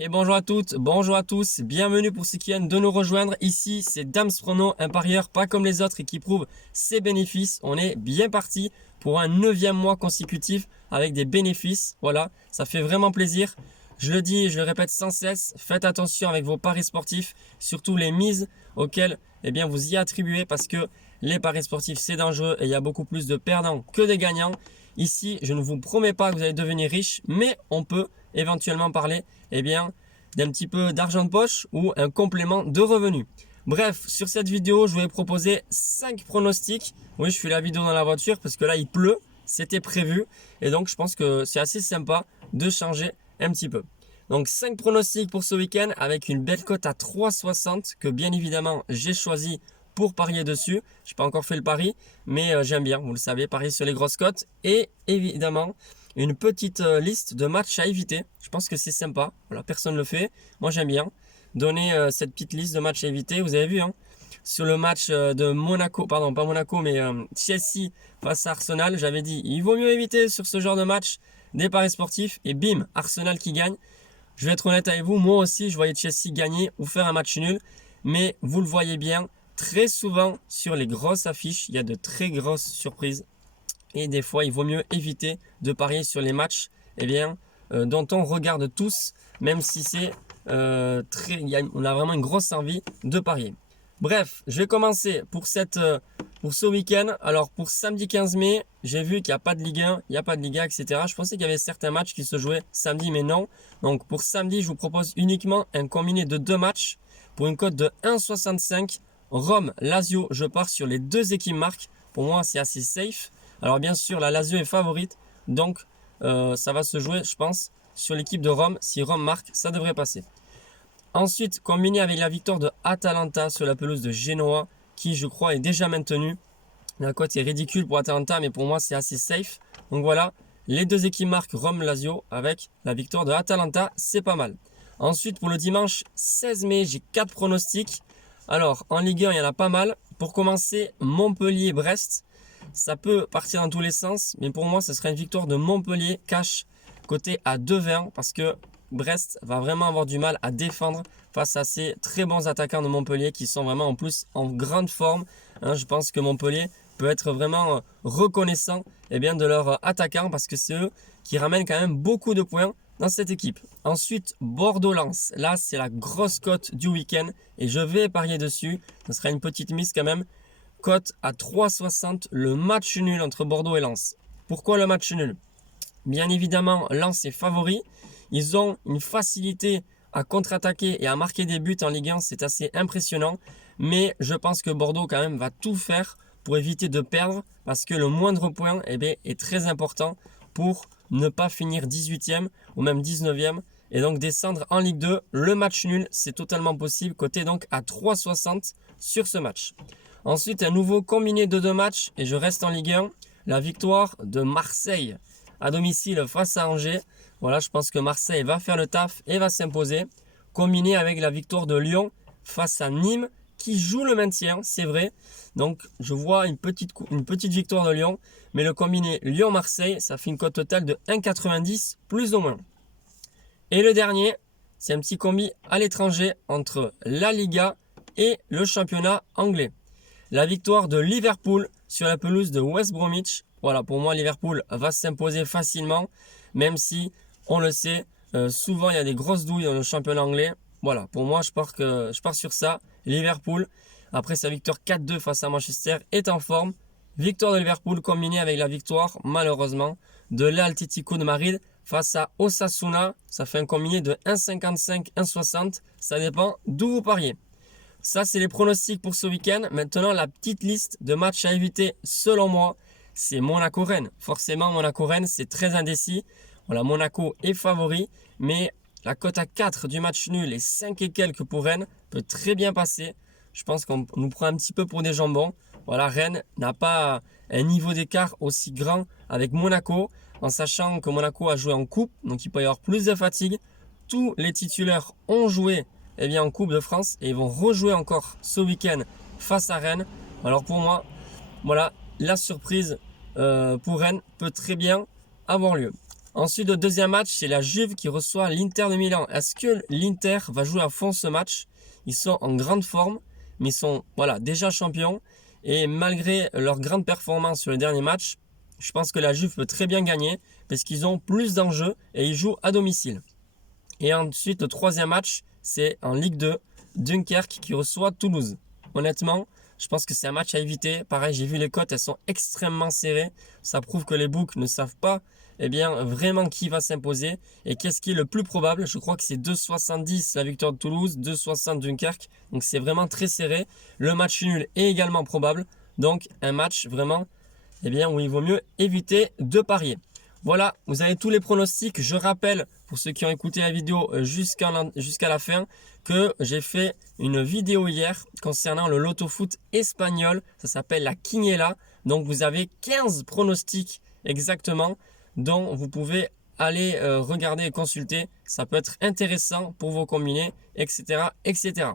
Et bonjour à toutes, bonjour à tous, bienvenue pour ceux qui viennent de nous rejoindre. Ici, c'est Dams Prono, un parieur pas comme les autres et qui prouve ses bénéfices. On est bien parti pour un 9e mois consécutif avec des bénéfices. Voilà, ça fait vraiment plaisir. Je le dis et je le répète sans cesse, faites attention avec vos paris sportifs, surtout les mises auxquelles vous y attribuez parce que les paris sportifs c'est dangereux et il y a beaucoup plus de perdants que de gagnants. Ici, je ne vous promets pas que vous allez devenir riche, mais on peut éventuellement parler d'un petit peu d'argent de poche ou un complément de revenus. Bref, sur cette vidéo, je vais proposer 5 pronostics. Oui, je fais la vidéo dans la voiture parce que là, il pleut, c'était prévu. Et donc, je pense que c'est assez sympa de changer un petit peu. Donc, 5 pronostics pour ce week-end avec une belle cote à 3,60 que bien évidemment, j'ai choisi pour parier dessus. Je n'ai pas encore fait le pari, mais j'aime bien, vous le savez, parier sur les grosses cotes. Et évidemment, une petite liste de matchs à éviter. Je pense que c'est sympa. Voilà, personne ne le fait. Moi, j'aime bien donner cette petite liste de matchs à éviter. Vous avez vu, hein, sur le match de Monaco, pardon, pas Monaco, mais Chelsea face à Arsenal, j'avais dit, il vaut mieux éviter sur ce genre de match des paris sportifs. Et bim, Arsenal qui gagne. Je vais être honnête avec vous, moi aussi, je voyais Chelsea gagner ou faire un match nul. Mais vous le voyez bien, très souvent sur les grosses affiches, il y a de très grosses surprises. Et des fois, il vaut mieux éviter de parier sur les matchs dont on regarde tous, même si c'est on a vraiment une grosse envie de parier. Bref, je vais commencer pour ce week-end. Alors pour samedi 15 mai, j'ai vu qu'il n'y a pas de Ligue 1, il n'y a pas de Liga, etc. Je pensais qu'il y avait certains matchs qui se jouaient samedi, mais non. Donc pour samedi, je vous propose uniquement un combiné de 2 matchs pour une cote de 1,65. Rome, Lazio, je pars sur les 2 équipes marques. Pour moi, c'est assez safe. Alors bien sûr, la Lazio est favorite, donc ça va se jouer, je pense, sur l'équipe de Rome. Si Rome marque, ça devrait passer. Ensuite, combiné avec la victoire de Atalanta sur la pelouse de Genoa, qui je crois est déjà maintenue. La cote est ridicule pour Atalanta, mais pour moi c'est assez safe. Donc voilà, les 2 équipes marquent Rome-Lazio avec la victoire de Atalanta, c'est pas mal. Ensuite, pour le dimanche 16 mai, j'ai 4 pronostics. Alors, en Ligue 1, il y en a pas mal. Pour commencer, Montpellier-Brest. Ça peut partir dans tous les sens, mais pour moi, ce serait une victoire de Montpellier cash côté à 2,20 parce que Brest va vraiment avoir du mal à défendre face à ces très bons attaquants de Montpellier qui sont vraiment en plus en grande forme. Je pense que Montpellier peut être vraiment reconnaissant de leurs attaquants parce que c'est eux qui ramènent quand même beaucoup de points dans cette équipe. Ensuite, Bordeaux-Lens. Là, c'est la grosse cote du week-end et je vais parier dessus. Ce sera une petite mise quand même. Cote à 3,60, le match nul entre Bordeaux et Lens. Pourquoi le match nul? Bien évidemment, Lens est favori. Ils ont une facilité à contre-attaquer et à marquer des buts en Ligue 1. C'est assez impressionnant. Mais je pense que Bordeaux quand même va tout faire pour éviter de perdre parce que le moindre point est très important pour ne pas finir 18e ou même 19e et donc descendre en Ligue 2. Le match nul, c'est totalement possible. Coté donc à 3,60 sur ce match. Ensuite, un nouveau combiné de 2 matchs et je reste en Ligue 1. La victoire de Marseille à domicile face à Angers. Voilà, je pense que Marseille va faire le taf et va s'imposer. Combiné avec la victoire de Lyon face à Nîmes qui joue le maintien, c'est vrai. Donc, je vois une petite victoire de Lyon. Mais le combiné Lyon-Marseille, ça fait une cote totale de 1,90 plus ou moins. Et le dernier, c'est un petit combi à l'étranger entre la Liga et le championnat anglais. La victoire de Liverpool sur la pelouse de West Bromwich. Voilà, pour moi, Liverpool va s'imposer facilement, même si, on le sait, souvent il y a des grosses douilles dans le championnat anglais. Voilà, pour moi, je pars sur ça. Liverpool, après sa victoire 4-2 face à Manchester, est en forme. Victoire de Liverpool combinée avec la victoire, malheureusement, de l'Atlético de Madrid face à Osasuna. Ça fait un combiné de 1,55, 1,60. Ça dépend d'où vous pariez. Ça, c'est les pronostics pour ce week-end. Maintenant, la petite liste de matchs à éviter, selon moi, c'est Monaco-Rennes. Forcément, Monaco-Rennes, c'est très indécis. Voilà, Monaco est favori, mais la cote à 4 du match nul et 5 et quelques pour Rennes peut très bien passer. Je pense qu'on nous prend un petit peu pour des jambons. Voilà, Rennes n'a pas un niveau d'écart aussi grand avec Monaco, en sachant que Monaco a joué en coupe, donc il peut y avoir plus de fatigue. Tous les titulaires ont joué en Coupe de France et ils vont rejouer encore ce week-end face à Rennes. Alors pour moi, voilà, la surprise pour Rennes peut très bien avoir lieu. Ensuite, le deuxième match, c'est la Juve qui reçoit l'Inter de Milan. Est-ce que l'Inter va jouer à fond ce match? Ils sont en grande forme, mais ils sont déjà champions. Et malgré leur grande performance sur les derniers matchs, je pense que la Juve peut très bien gagner parce qu'ils ont plus d'enjeux et ils jouent à domicile. Et ensuite, le troisième match, c'est en Ligue 2, Dunkerque qui reçoit Toulouse. Honnêtement, je pense que c'est un match à éviter. Pareil, j'ai vu les cotes, elles sont extrêmement serrées. Ça prouve que les books ne savent pas vraiment qui va s'imposer et qu'est-ce qui est le plus probable. Je crois que c'est 2,70 la victoire de Toulouse, 2,60 Dunkerque. Donc c'est vraiment très serré. Le match nul est également probable. Donc un match vraiment où il vaut mieux éviter de parier. Voilà, vous avez tous les pronostics. Je rappelle, pour ceux qui ont écouté la vidéo jusqu'à la fin, que j'ai fait une vidéo hier concernant le loto foot espagnol. Ça s'appelle la Quiniela. Donc, vous avez 15 pronostics exactement dont vous pouvez aller regarder et consulter. Ça peut être intéressant pour vos combinés, etc., etc.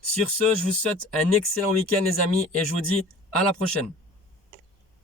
Sur ce, je vous souhaite un excellent week-end les amis et je vous dis à la prochaine.